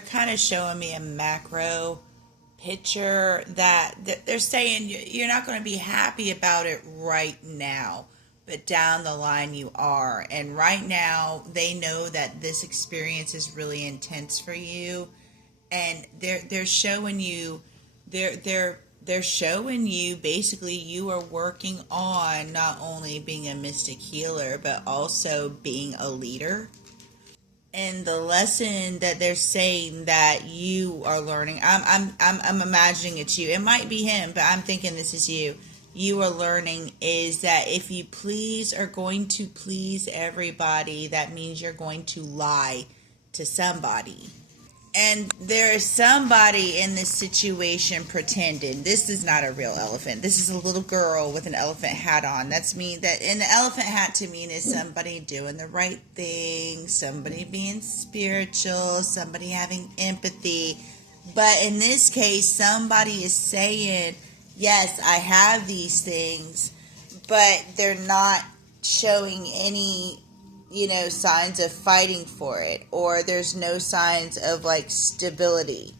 kind of showing me a macro picture that they're saying you're not going to be happy about it right now, but down the line you are. And right now they know that this experience is really intense for you, and they're showing you they're showing you basically you are working on not only being a mystic healer but also being a leader. And the lesson that they're saying that you are learning, I'm imagining it's you. It might be him, but I'm thinking this is you. You are learning is that if you are going to please everybody, that means you're going to lie to somebody. And there is somebody in this situation pretending. This is not a real elephant. This is a little girl with an elephant hat on. That's me. That in the elephant hat to me is somebody doing the right thing, somebody being spiritual, somebody having empathy. But in this case, somebody is saying, yes, I have these things, but they're not showing any signs of fighting for it, or there's no signs of like stability.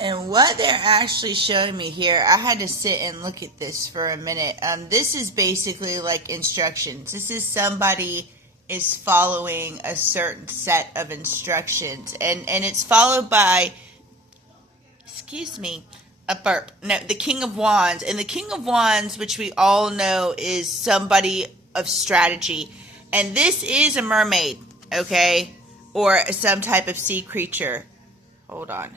And what they're actually showing me here, I had to sit and look at this for a minute. This is basically like instructions. This is somebody is following a certain set of instructions, and it's followed by, excuse me, a burp. No, the King of Wands. And the King of Wands, which we all know is somebody of strategy. And this is a mermaid, okay? Or some type of sea creature. Hold on.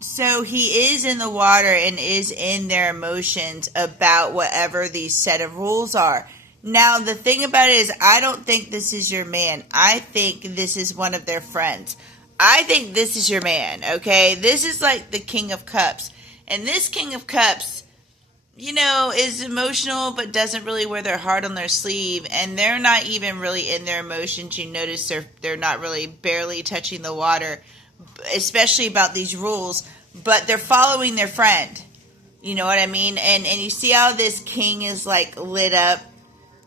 So he is in the water and is in their emotions about whatever these set of rules are. Now, the thing about it is, I don't think this is your man. I think this is one of their friends. I think this is your man, okay? This is like the King of Cups. And this King of Cups, is emotional but doesn't really wear their heart on their sleeve, and they're not even really in their emotions. You notice they're not really barely touching the water, especially about these rules, but they're following their friend. You know what I mean? And you see how this king is like lit up.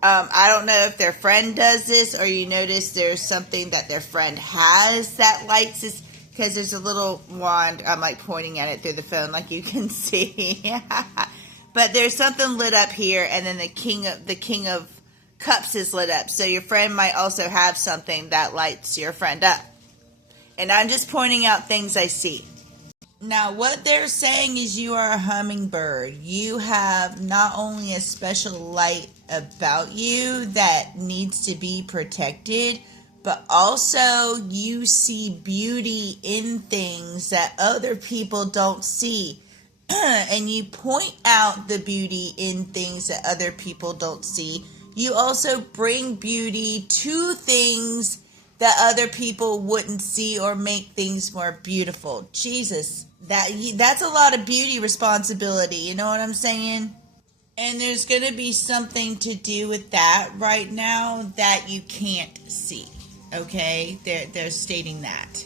I don't know if their friend does this, or you notice there's something that their friend has that lights this, because there's a little wand. I'm like pointing at it through the phone like you can see. But there's something lit up here, and then the King of Cups is lit up. So your friend might also have something that lights your friend up. And I'm just pointing out things I see. Now, what they're saying is you are a hummingbird. You have not only a special light about you that needs to be protected, but also you see beauty in things that other people don't see. And you point out the beauty in things that other people don't see. You also bring beauty to things that other people wouldn't see, or make things more beautiful. Jesus, that's a lot of beauty responsibility. You know what I'm saying? And there's going to be something to do with that right now that you can't see. Okay? They're stating that.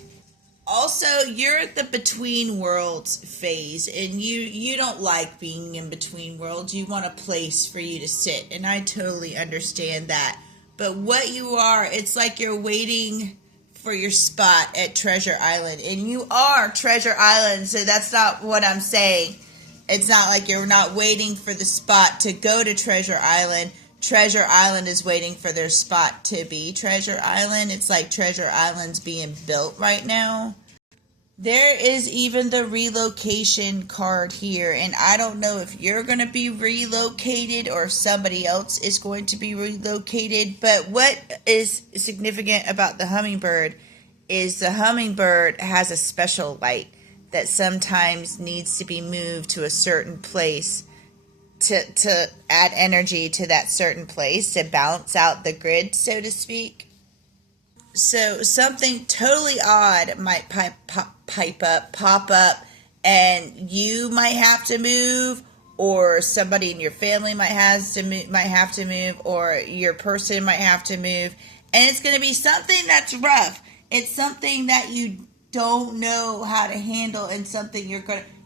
Also, you're at the between worlds phase, and you don't like being in between worlds. You want a place for you to sit, and I totally understand that. But what you are, it's like you're waiting for your spot at Treasure Island, and you are Treasure Island, so that's not what I'm saying. It's not like you're not waiting for the spot to go to Treasure Island. Treasure Island is waiting for their spot to be Treasure Island. It's like Treasure Island's being built right now. There is even the relocation card here, and I don't know if you're going to be relocated or if somebody else is going to be relocated. But what is significant about the hummingbird is the hummingbird has a special light that sometimes needs to be moved to a certain place to add energy to that certain place, to balance out the grid, so to speak. So something totally odd might pop up, and you might have to move, or somebody in your family might have to move, or your person might have to move, and it's going to be something that's rough. It's something that you don't know how to handle, and something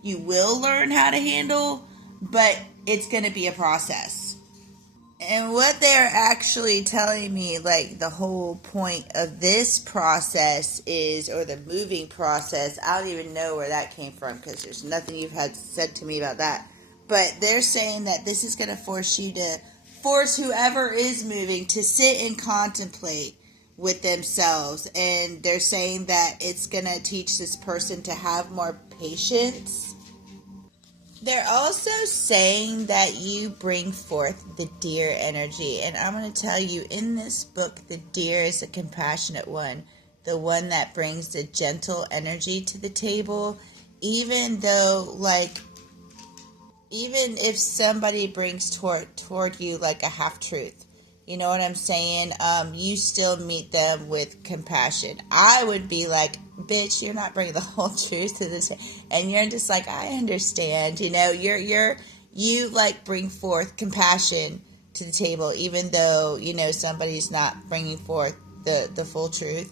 you will learn how to handle, but it's going to be a process. And what they're actually telling me, like the whole point of this process is, or the moving process, I don't even know where that came from because there's nothing you've had said to me about that. But they're saying that this is going to force whoever is moving to sit and contemplate with themselves. And they're saying that it's going to teach this person to have more patience. They're also saying that you bring forth the deer energy. And I'm going to tell you, in this book, the deer is a compassionate one, the one that brings the gentle energy to the table. Even though, like, even if somebody brings toward you like a half truth, you know what I'm saying? You still meet them with compassion. I would be like, bitch, you're not bringing the whole truth to this, and you're just like, I understand. You know, you like bring forth compassion to the table, even though you know somebody's not bringing forth the full truth.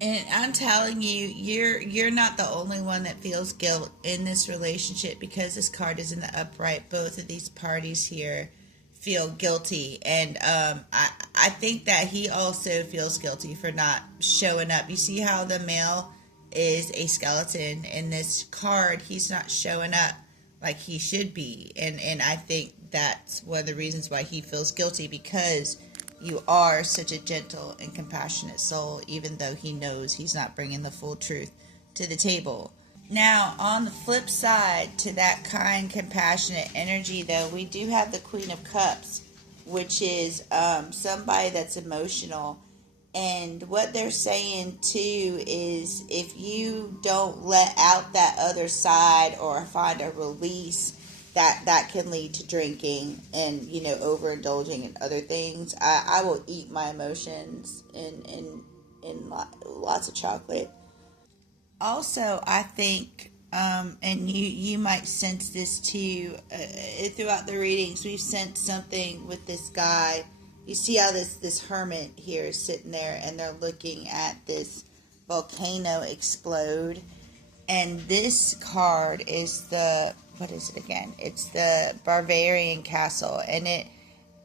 And I'm telling you, you're not the only one that feels guilt in this relationship, because this card is in the upright. Both of these parties here feel guilty, and I think that he also feels guilty for not showing up. You see how the male is a skeleton in this card? He's not showing up like he should be, and I think that's one of the reasons why he feels guilty, because you are such a gentle and compassionate soul, even though he knows he's not bringing the full truth to the table. Now, on the flip side to that kind, compassionate energy, though, we do have the Queen of Cups, which is somebody that's emotional. And what they're saying, too, is if you don't let out that other side or find a release, that can lead to drinking and, you know, overindulging in other things. I will eat my emotions in lots of chocolate. Also, I think, and you might sense this too, throughout the readings, we've sensed something with this guy. You see how this hermit here is sitting there, and they're looking at this volcano explode. And this card is what is it again? It's the Bavarian Castle, and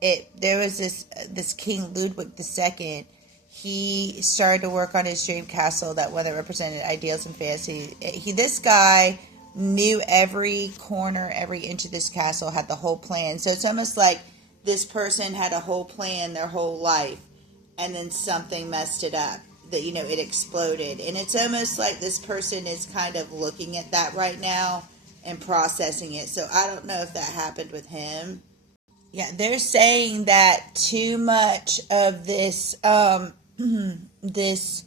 there was this King Ludwig II. He started to work on his dream castle, that one that represented ideals and fantasy. This guy knew every corner, every inch of this castle, had the whole plan. So it's almost like this person had a whole plan their whole life, and then something messed it up. That, you know, it exploded. And it's almost like this person is kind of looking at that right now and processing it. So I don't know if that happened with him. Yeah, they're saying that too much of this this,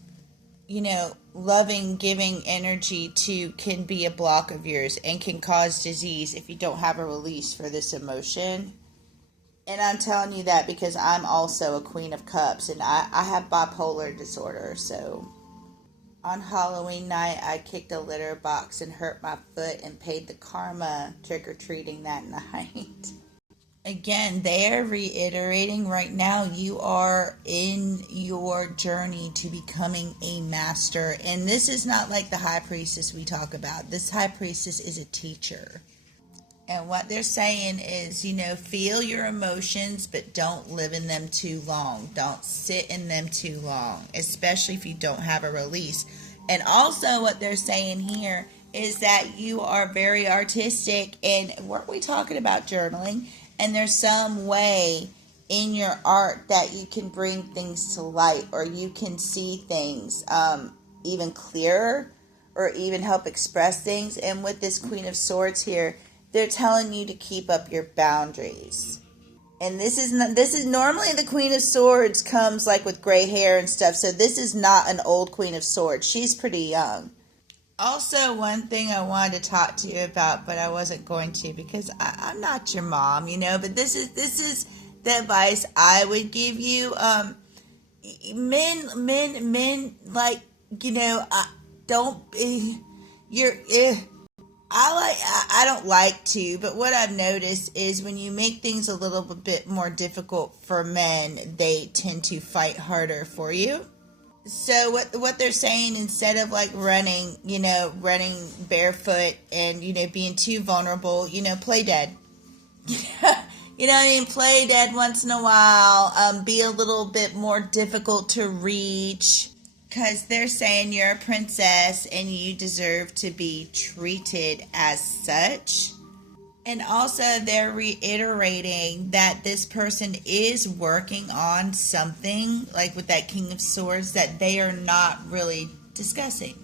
you know, loving, giving energy can be a block of yours and can cause disease if you don't have a release for this emotion. And I'm telling you that because I'm also a Queen of Cups, and I have bipolar disorder. So on Halloween night, I kicked a litter box and hurt my foot and paid the karma trick-or-treating that night. Again, they are reiterating right now, you are in your journey to becoming a master. And this is not like the high priestess we talk about. This high priestess is a teacher. And what they're saying is, you know, feel your emotions, but don't live in them too long. Don't sit in them too long, especially if you don't have a release. And also what they're saying here is that you are very artistic. And weren't we talking about journaling? And there's some way in your art that you can bring things to light, or you can see things even clearer, or even help express things. And with this Queen of Swords here, they're telling you to keep up your boundaries. And this is normally the Queen of Swords comes like with gray hair and stuff. So this is not an old Queen of Swords. She's pretty young. Also, one thing I wanted to talk to you about, but I wasn't going to because I'm not your mom, you know. But this is the advice I would give you. Men, like, you know, don't. I don't like to, but what I've noticed is when you make things a little bit more difficult for men, they tend to fight harder for you. So what they're saying, instead of like running barefoot and, you know, being too vulnerable, you know, play dead. you know what I mean, play dead once in a while, be a little bit more difficult to reach, because they're saying you're a princess and you deserve to be treated as such. And also, they're reiterating that this person is working on something, like with that King of Swords, that they are not really discussing.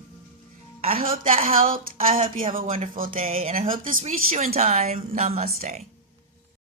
I hope that helped. I hope you have a wonderful day, and I hope this reached you in time. Namaste.